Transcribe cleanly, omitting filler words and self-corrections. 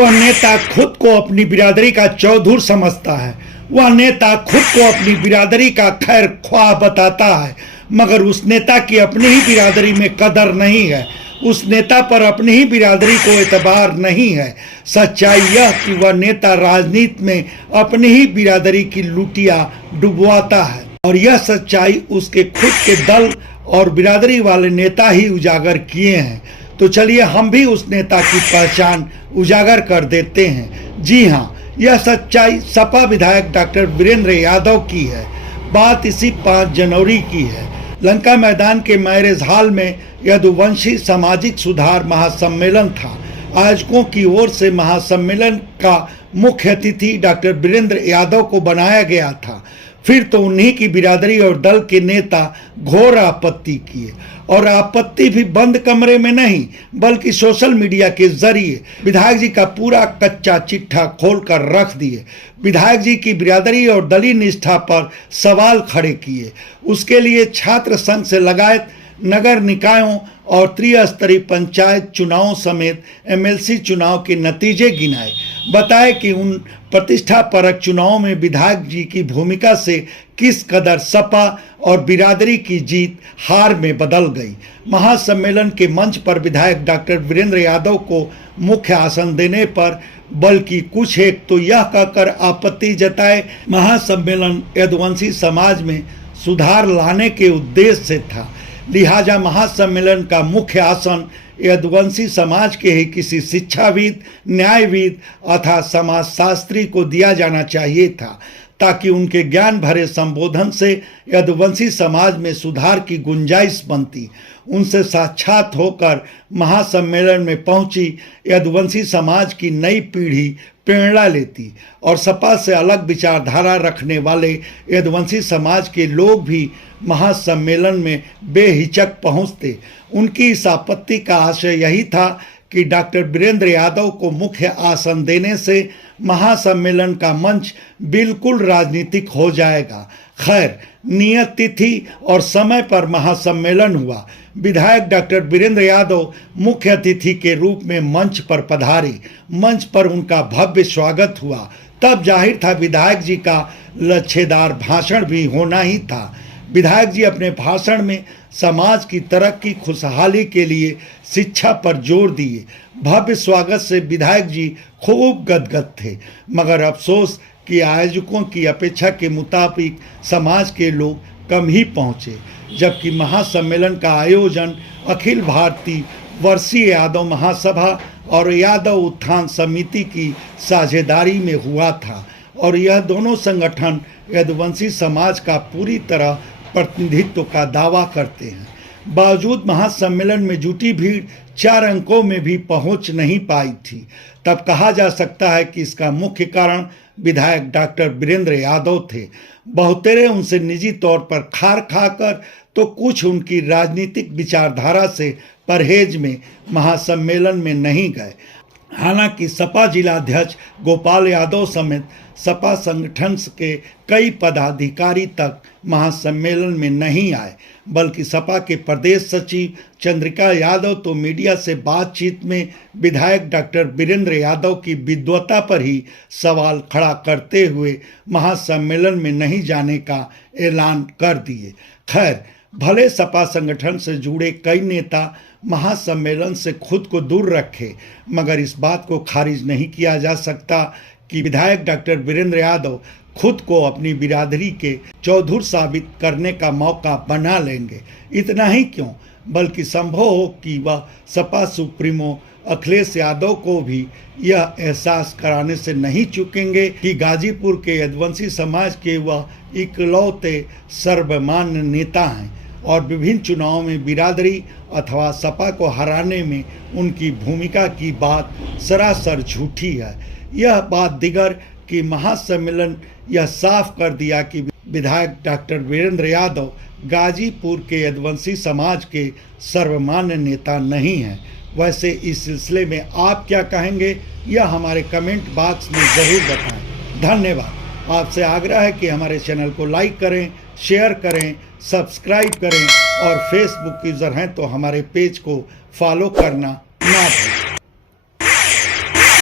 वह नेता खुद को अपनी बिरादरी का चौधर समझता है। वह नेता खुद को अपनी बिरादरी का खैर ख्वाह बताता है, मगर उस नेता की अपनी ही बिरादरी में कदर नहीं है। उस नेता पर अपनी ही बिरादरी को एतबार नहीं है। सच्चाई यह कि वह नेता राजनीति में अपनी ही बिरादरी की लुटिया डुबवाता है, और यह सच्चाई उसके खुद के दल और बिरादरी वाले नेता ही उजागर किए हैं। तो चलिए हम भी उस नेता की पहचान उजागर कर देते हैं। जी हाँ, यह सच्चाई सपा विधायक डॉक्टर वीरेंद्र यादव की है। बात इसी 5 जनवरी की है। लंका मैदान के मैरिज हॉल में यदुवंशी सामाजिक सुधार महासम्मेलन था। आयोजकों की ओर से महासम्मेलन का मुख्य अतिथि डॉक्टर वीरेंद्र यादव को बनाया गया था। फिर तो उन्हीं की बिरादरी और दल के नेता घोर आपत्ति किए, और आपत्ति भी बंद कमरे में नहीं बल्कि सोशल मीडिया के जरिए विधायक जी का पूरा कच्चा चिट्ठा खोलकर रख दिए। विधायक जी की बिरादरी और दलीय निष्ठा पर सवाल खड़े किए। उसके लिए छात्र संघ से लगाए नगर निकायों और त्रिस्तरीय पंचायत चुनावों समेत एमएलसी चुनाव के नतीजे गिनाए। बताए कि उन प्रतिष्ठापरक चुनावों में विधायक जी की भूमिका से किस कदर सपा और बिरादरी की जीत हार में बदल गई। महासम्मेलन के मंच पर विधायक डॉक्टर वीरेंद्र यादव को मुख्य आसन देने पर बल्कि कुछ एक तो यह कहकर आपत्ति जताए महासम्मेलन यदुवंशी समाज में सुधार लाने के उद्देश्य से था, लिहाजा महासम्मेलन का मुख्य आसन यदुवंशी समाज के ही किसी शिक्षाविद, न्यायविद अथवा समाजशास्त्री को दिया जाना चाहिए था, ताकि उनके ज्ञान भरे संबोधन से यदुवंशी समाज में सुधार की गुंजाइश बनती। उनसे साक्षात होकर महासम्मेलन में पहुंची यदुवंशी समाज की नई पीढ़ी प्रेरणा लेती, और सपा से अलग विचारधारा रखने वाले यदुवंशी समाज के लोग भी महासम्मेलन में बेहिचक पहुंचते। उनकी इस आपत्ति का आशय यही था कि डॉक्टर वीरेंद्र यादव को मुख्य आसन देने से महासम्मेलन का मंच बिल्कुल राजनीतिक हो जाएगा। खैर, नियत तिथि और समय पर महासम्मेलन हुआ। विधायक डॉक्टर वीरेंद्र यादव मुख्य अतिथि के रूप में मंच पर पधारे। मंच पर उनका भव्य स्वागत हुआ। तब जाहिर था विधायक जी का लच्छेदार भाषण भी होना ही था। विधायक जी अपने भाषण में समाज की तरक्की खुशहाली के लिए शिक्षा पर जोर दिए। भव्य स्वागत से विधायक जी खूब गदगद थे, मगर अफसोस कि आयोजकों की अपेक्षा के मुताबिक समाज के लोग कम ही पहुँचे। जबकि महासम्मेलन का आयोजन अखिल भारतीय वर्षीय यादव महासभा और यादव उत्थान समिति की साझेदारी में हुआ था, और यह दोनों संगठन यदुवंशी समाज का पूरी तरह प्रतिनिधित्व का दावा करते हैं। बावजूद महासम्मेलन में जुटी भीड़ 4 अंकों में भी पहुंच नहीं पाई थी। तब कहा जा सकता है कि इसका मुख्य कारण विधायक डॉक्टर वीरेंद्र यादव थे। बहुतेरे उनसे निजी तौर पर खार खाकर तो कुछ उनकी राजनीतिक विचारधारा से परहेज में महासम्मेलन में नहीं गए। हालांकि सपा जिलाध्यक्ष गोपाल यादव समेत सपा संगठन के कई पदाधिकारी तक महासम्मेलन में नहीं आए, बल्कि सपा के प्रदेश सचिव चंद्रिका यादव तो मीडिया से बातचीत में विधायक डॉक्टर वीरेंद्र यादव की विद्वता पर ही सवाल खड़ा करते हुए महासम्मेलन में नहीं जाने का ऐलान कर दिए। खैर, भले सपा संगठन से जुड़े कई नेता महासम्मेलन से खुद को दूर रखे, मगर इस बात को खारिज नहीं किया जा सकता कि विधायक डॉक्टर वीरेंद्र यादव खुद को अपनी बिरादरी के चौधर साबित करने का मौका बना लेंगे। इतना ही क्यों, बल्कि संभव हो कि वह सपा सुप्रीमो अखिलेश यादव को भी यह एहसास कराने से नहीं चूकेंगे कि गाजीपुर के यदुवंशी समाज के वह इकलौते सर्वमान्य नेता हैं, और विभिन्न चुनावों में बिरादरी अथवा सपा को हराने में उनकी भूमिका की बात सरासर झूठी है। यह बात दिगर कि महासम्मेलन यह साफ कर दिया कि विधायक डॉक्टर वीरेंद्र यादव गाजीपुर के यदुवंशी समाज के सर्वमान्य नेता नहीं हैं। वैसे इस सिलसिले में आप क्या कहेंगे, यह हमारे कमेंट बॉक्स में ज़रूर बताएं। धन्यवाद। आपसे आग्रह है कि हमारे चैनल को लाइक करें, शेयर करें, सब्सक्राइब करें, और फेसबुक यूज़र हैं तो हमारे पेज को फॉलो करना ना भूलें।